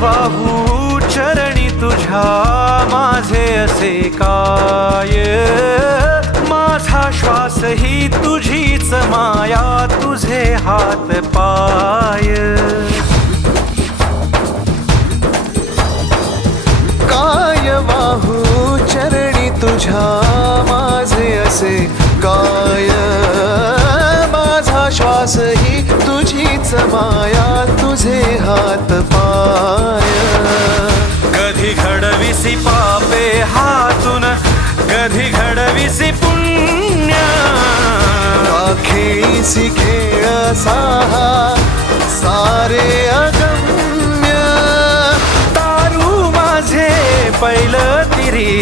वाहू चरणी तुझ्या माझे असे काय, माझा श्वास ही तुझीच माया, तुझे हात पाय. काय वाहू चरणी तुझ्या माझे असे काय, माझा श्वास ही तुझीच माया, तुझे हात पाय. कधी घडविसी पापे हातून, कधी घडविसी पुण्य, खेळीसी खेळ साहा सारे अगम्य. तारू माझे पैल तिरी